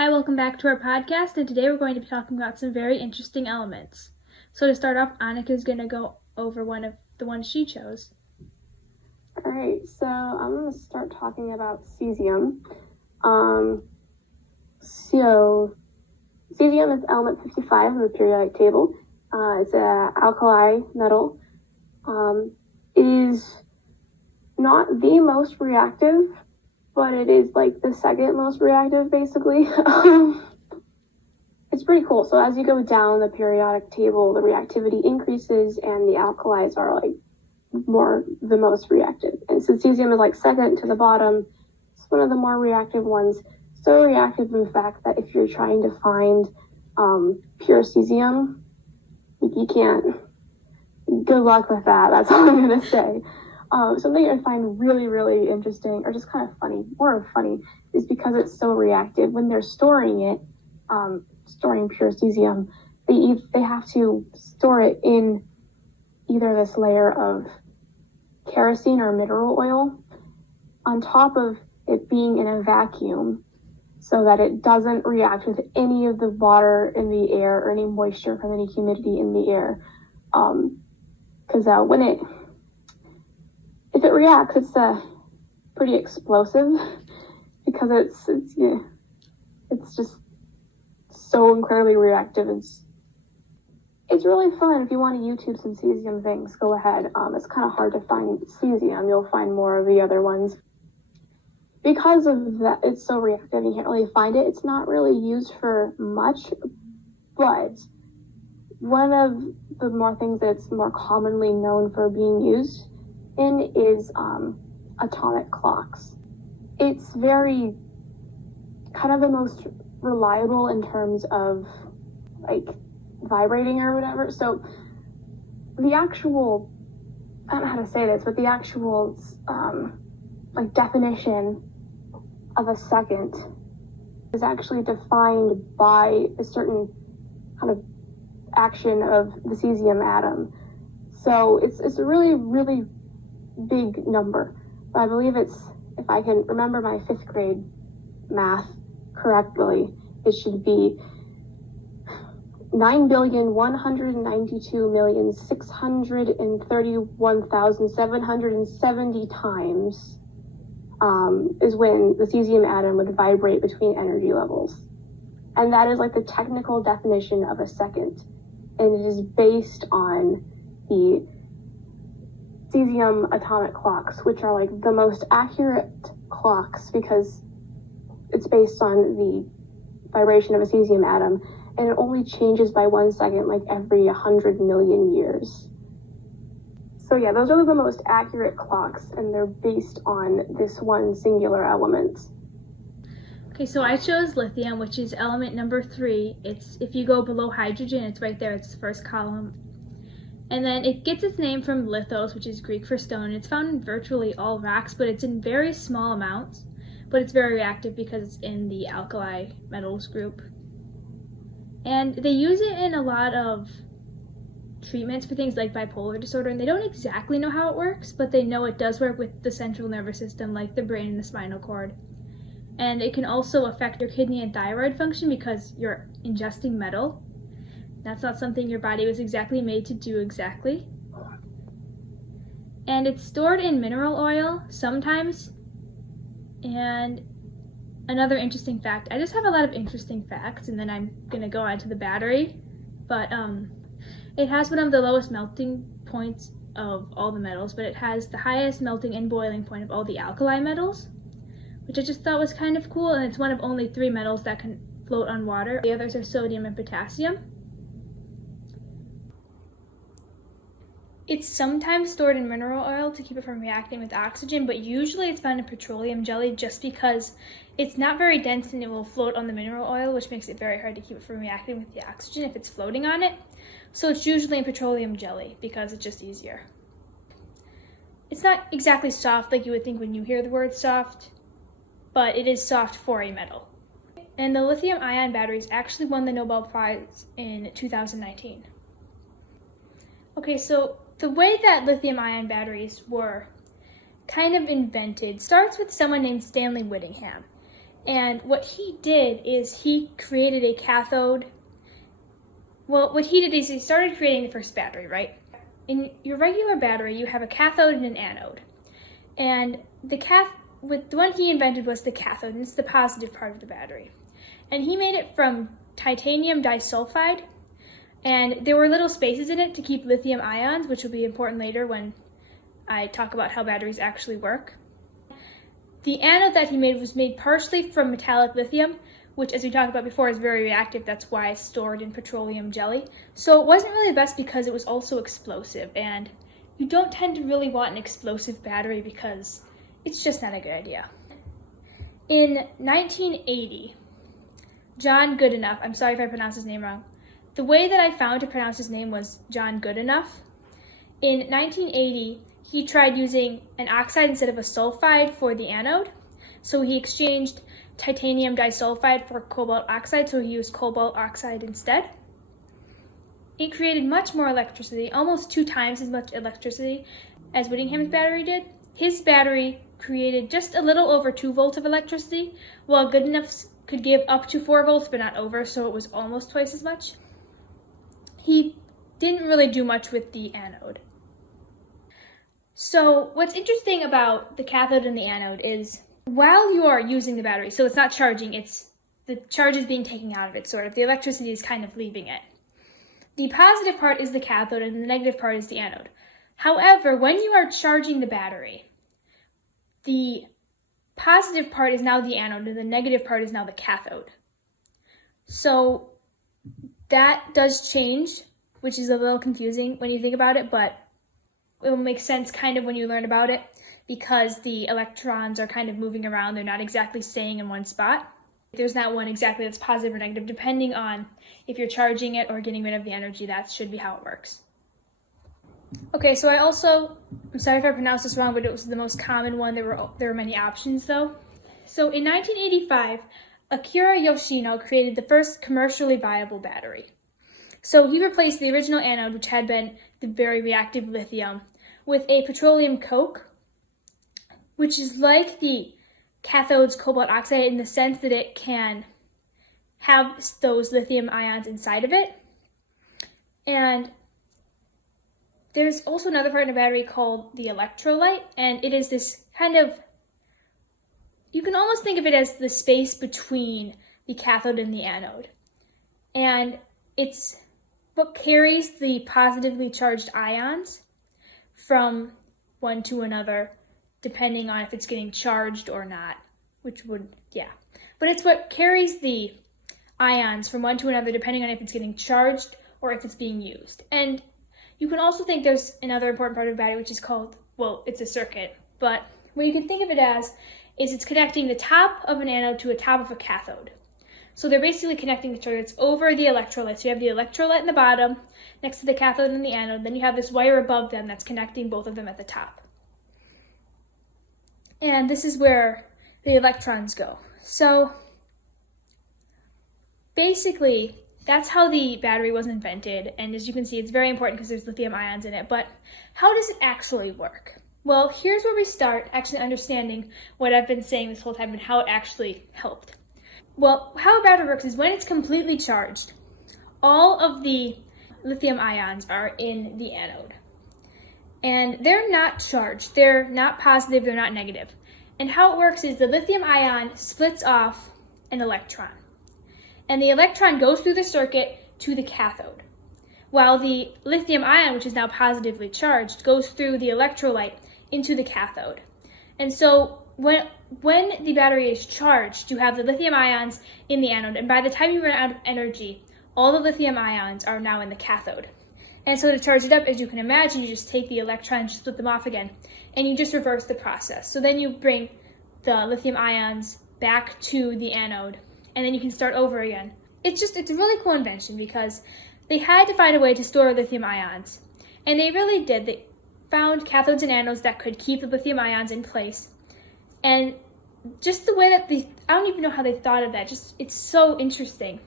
Hi, welcome back to our podcast, and today we're going to be talking about some very interesting elements. So to start off, Annika is going to go over one of the ones she chose. Alright, so I'm going to start talking about cesium. So cesium is element 55 in the periodic table. It's an alkali metal. It is not the most reactive, but it is like the second most reactive, basically. It's pretty cool. So as you go down the periodic table, the reactivity increases and the alkalis are like the most reactive. And so cesium is like second to the bottom. It's one of the more reactive ones. So reactive, in fact, that if you're trying to find pure cesium, you can't. Good luck with that. That's all I'm going to say. Something I find really, really interesting, or just kind of funny, more funny, is because it's so reactive. When they're storing it, storing pure cesium, they have to store it in either this layer of kerosene or mineral oil on top of it being in a vacuum so that it doesn't react with any of the water in the air or any moisture from any humidity in the air. Because if it reacts, it's pretty explosive because it's just so incredibly reactive. It's really fun. If you want to YouTube some cesium things, go ahead. It's kind of hard to find cesium. You'll find more of the other ones. Because of that, it's so reactive, you can't really find it. It's not really used for much, but one of the more things that's more commonly known for being used in is atomic clocks. It's very kind of the most reliable in terms of like vibrating or whatever. So the actual, I don't know how to say this, but the actual like definition of a second is actually defined by a certain kind of action of the cesium atom. So it's a really, really big number. But I believe it's, if I can remember my 5th grade math correctly, it should be 9,192,631,770 times is when the cesium atom would vibrate between energy levels. And that is like the technical definition of a second. And it is based on the cesium atomic clocks, which are like the most accurate clocks because it's based on the vibration of a cesium atom, and it only changes by 1 second like every 100 million years. So yeah, those are the most accurate clocks, and they're based on this one singular element. Okay, so I chose lithium, which is element number 3. It's, if you go below hydrogen, it's right there, it's the first column. And then it gets its name from lithos, which is Greek for stone. It's found in virtually all rocks, but it's in very small amounts. But it's very reactive because it's in the alkali metals group. And they use it in a lot of treatments for things like bipolar disorder, and they don't exactly know how it works, but they know it does work with the central nervous system, like the brain and the spinal cord. And it can also affect your kidney and thyroid function because you're ingesting metal. That's not something your body was exactly made to do exactly. And it's stored in mineral oil sometimes. And another interesting fact, I just have a lot of interesting facts, and then I'm going to go on to the battery. But it has one of the lowest melting points of all the metals, but it has the highest melting and boiling point of all the alkali metals, which I just thought was kind of cool, and it's one of only 3 metals that can float on water. The others are sodium and potassium. It's sometimes stored in mineral oil to keep it from reacting with oxygen, but usually it's found in petroleum jelly just because it's not very dense and it will float on the mineral oil, which makes it very hard to keep it from reacting with the oxygen if it's floating on it. So it's usually in petroleum jelly because it's just easier. It's not exactly soft like you would think when you hear the word soft, but it is soft for a metal. And the lithium-ion batteries actually won the Nobel Prize in 2019. Okay, so the way that lithium-ion batteries were kind of invented starts with someone named Stanley Whittingham. And what he did is he created a cathode. Well, what he did is he started creating the first battery, right? In your regular battery, you have a cathode and an anode. And the one he invented was the cathode, and it's the positive part of the battery. And he made it from titanium disulfide, and there were little spaces in it to keep lithium ions, which will be important later when I talk about how batteries actually work. The anode that he made was made partially from metallic lithium, which, as we talked about before, is very reactive. That's why it's stored in petroleum jelly. So it wasn't really the best because it was also explosive, and you don't tend to really want an explosive battery because it's just not a good idea. In 1980, John Goodenough, I'm sorry if I pronounced his name wrong, the way that I found to pronounce his name was John Goodenough. In 1980, he tried using an oxide instead of a sulfide for the anode. So he exchanged titanium disulfide for cobalt oxide, so he used cobalt oxide instead. It created much more electricity, almost 2 times as much electricity as Whittingham's battery did. His battery created just a little over 2 volts of electricity, while Goodenough's could give up to 4 volts, but not over, so it was almost twice as much. He didn't really do much with the anode. So what's interesting about the cathode and the anode is while you are using the battery, so it's not charging, it's the charge is being taken out of it, sort of. The electricity is kind of leaving it. The positive part is the cathode and the negative part is the anode. However, when you are charging the battery, the positive part is now the anode and the negative part is now the cathode. So that does change, which is a little confusing when you think about it, but it will make sense kind of when you learn about it because the electrons are kind of moving around. They're not exactly staying in one spot. There's not one exactly that's positive or negative, depending on if you're charging it or getting rid of the energy. That should be how it works. Okay, so I'm sorry if I pronounced this wrong, but it was the most common one. There were many options though. So in 1985, Akira Yoshino created the first commercially viable battery. So he replaced the original anode, which had been the very reactive lithium, with a petroleum coke, which is like the cathode's cobalt oxide in the sense that it can have those lithium ions inside of it. And there's also another part in a battery called the electrolyte, and it is this kind of, you can almost think of it as the space between the cathode and the anode. And it's what carries the positively charged ions from one to another, depending on if it's getting charged or not, But it's what carries the ions from one to another, depending on if it's getting charged or if it's being used. And you can also think there's another important part of a battery, which is called, it's a circuit, but what you can think of it as is it's connecting the top of an anode to a top of a cathode. So they're basically connecting the circuits over the electrolyte. So you have the electrolyte in the bottom, next to the cathode and the anode, then you have this wire above them that's connecting both of them at the top. And this is where the electrons go. So basically, that's how the battery was invented, and as you can see, it's very important because there's lithium ions in it, but how does it actually work? Well, here's where we start actually understanding what I've been saying this whole time and how it actually helped. Well, how a battery works is when it's completely charged, all of the lithium ions are in the anode. And they're not charged, they're not positive, they're not negative. And how it works is the lithium ion splits off an electron. And the electron goes through the circuit to the cathode, while the lithium ion, which is now positively charged, goes through the electrolyte into the cathode. And so when the battery is charged, you have the lithium ions in the anode, and by the time you run out of energy, all the lithium ions are now in the cathode. And so to charge it up, as you can imagine, you just take the electrons, split them off again, and you just reverse the process. So then you bring the lithium ions back to the anode, and then you can start over again. It's a really cool invention because they had to find a way to store lithium ions. And they really did. They found cathodes and anodes that could keep the lithium ions in place. And just the way that I don't even know how they thought of that. It's so interesting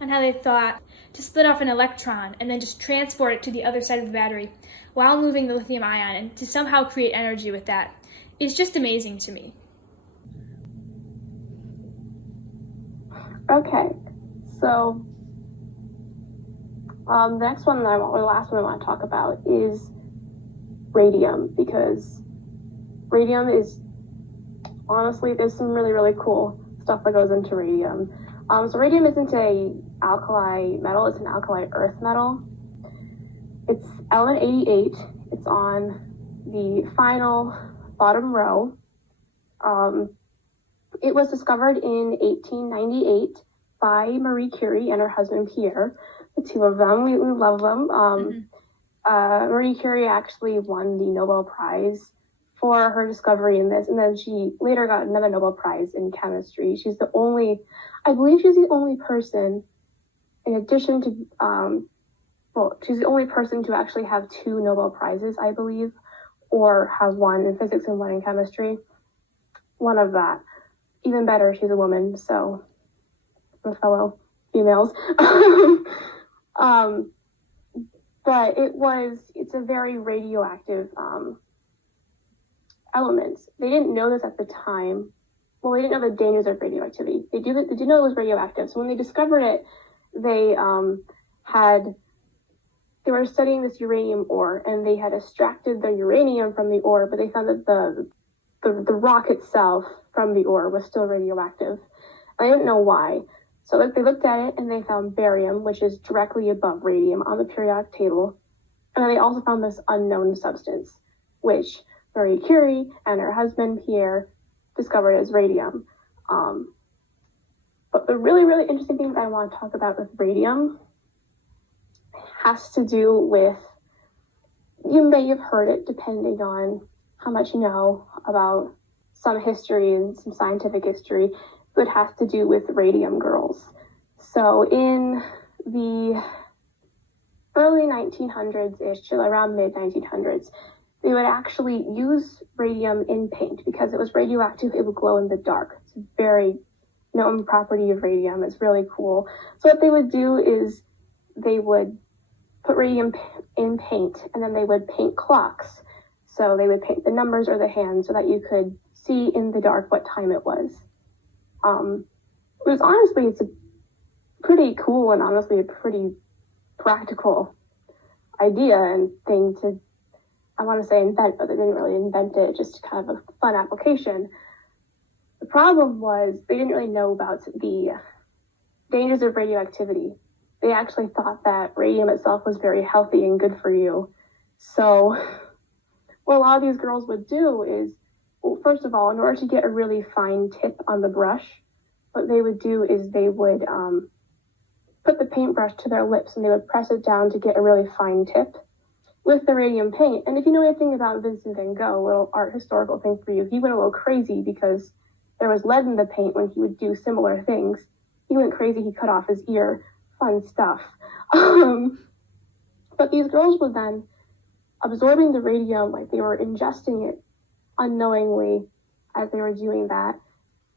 on how they thought to split off an electron and then just transport it to the other side of the battery while moving the lithium ion and to somehow create energy with that. It's just amazing to me. Okay, so the next one or the last one I want to talk about is radium, because radium is, honestly, there's some really, really cool stuff that goes into radium. So radium isn't an alkali metal, it's an alkali earth metal. It's element 88. It's on the final bottom row. It was discovered in 1898 by Marie Curie and her husband Pierre. The two of them, we love them. Marie Curie actually won the Nobel Prize for her discovery in this, and then she later got another Nobel Prize in chemistry. She's the only, I believe she's the only person, in addition to, she's the only person to actually have 2 Nobel Prizes, I believe, or have one in physics and one in chemistry. One of that. Even better, she's a woman, so my fellow females. But it's a very radioactive element. They didn't know this at the time. Well, they didn't know the dangers of radioactivity. They did know it was radioactive. So when they discovered it, they were studying this uranium ore, and they had extracted the uranium from the ore, but they found that the rock itself from the ore was still radioactive. I didn't know why. So they looked at it, and they found barium, which is directly above radium on the periodic table. And then they also found this unknown substance, which Marie Curie and her husband Pierre discovered as radium. But the really, really interesting thing that I want to talk about with radium has to do with, you may have heard it depending on how much you know about some history and some scientific history, but it has to do with radium girls. So in the early 1900s-ish, to around mid-1900s, they would actually use radium in paint because it was radioactive. It would glow in the dark. It's a very known property of radium. It's really cool. So what they would do is they would put radium in paint, and then they would paint clocks. So they would paint the numbers or the hands so that you could see in the dark what time it was. It's a pretty cool and honestly a pretty practical idea and thing to, I want to say invent, but they didn't really invent it, just kind of a fun application. The problem was they didn't really know about the dangers of radioactivity. They actually thought that radium itself was very healthy and good for you. So what a lot of these girls would do is, well, first of all, in order to get a really fine tip on the brush, what they would do is they would put the paintbrush to their lips and they would press it down to get a really fine tip with the radium paint. And if you know anything about Vincent van Gogh, a little art historical thing for you, he went a little crazy because there was lead in the paint when he would do similar things. He went crazy, he cut off his ear, fun stuff. But these girls were then absorbing the radium, like they were ingesting it unknowingly as they were doing that.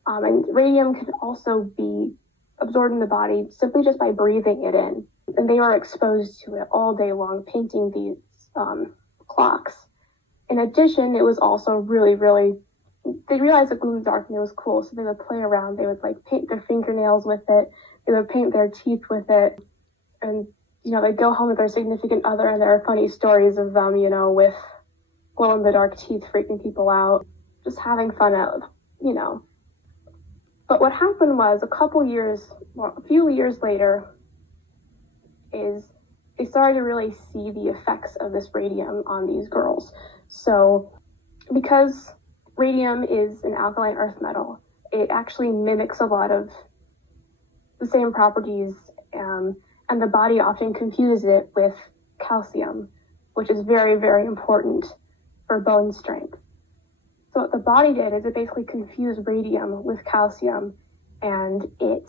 And radium could also be absorbed in the body simply just by breathing it in. And they were exposed to it all day long, painting these clocks. In addition, it was also really, really, they realized that glue in the dark was cool, so they would play around. They would paint their fingernails with it. They would paint their teeth with it. And, they'd go home with their significant other, and there are funny stories of them, with glow-in-the-dark teeth freaking people out, just having fun out, But what happened was a few years later, is they started to really see the effects of this radium on these girls. So because radium is an alkaline earth metal, it actually mimics a lot of the same properties, and the body often confuses it with calcium, which is very, very important for bone strength. So what the body did is it basically confused radium with calcium, and it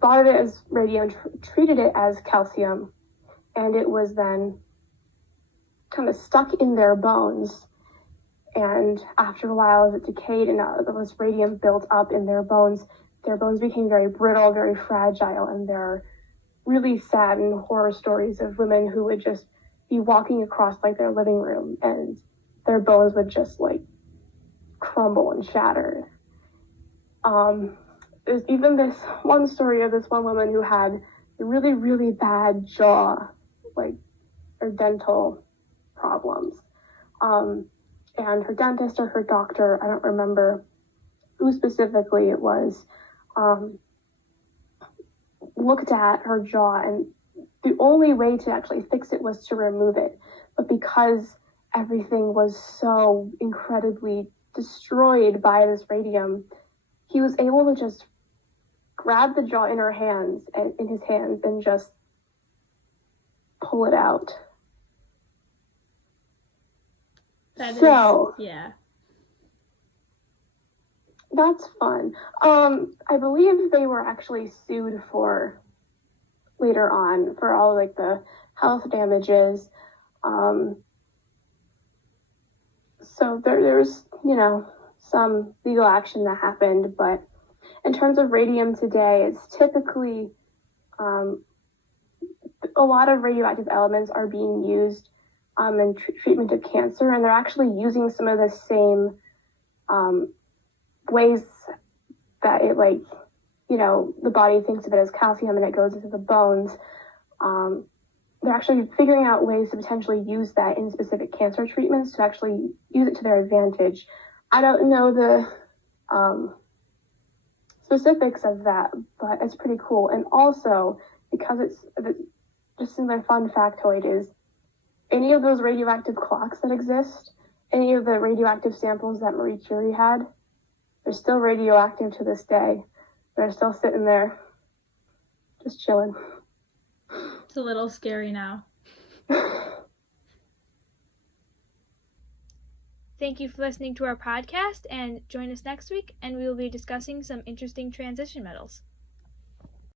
thought of it as radium, treated it as calcium, and it was then kind of stuck in their bones. And after a while, as it decayed and this radium built up in their bones became very brittle, very fragile, and there are really sad and horror stories of women who would just be walking across their living room and their bones would just crumble and shatter. there's even this one story of this one woman who had a really, really bad jaw, like, or dental problems. And her dentist or her doctor, I don't remember who specifically it was, looked at her jaw, and the only way to actually fix it was to remove it. But because everything was so incredibly destroyed by this radium, he was able to just grab the jaw in his hands and just pull it out. Yeah. That's fun. I believe they were actually sued for later on for all like the health damages. So there's, some legal action that happened, but in terms of radium today, it's typically a lot of radioactive elements are being used in treatment of cancer, and they're actually using some of the same ways that it, like, the body thinks of it as calcium and it goes into the bones. They're actually figuring out ways to potentially use that in specific cancer treatments to actually use it to their advantage. I don't know the specifics of that, but it's pretty cool. And also, because it's just another fun factoid, is any of those radioactive clocks that exist, any of the radioactive samples that Marie Curie had, they're still radioactive to this day. They're still sitting there, just chilling. It's a little scary now. Thank you for listening to our podcast, and join us next week, and we will be discussing some interesting transition metals.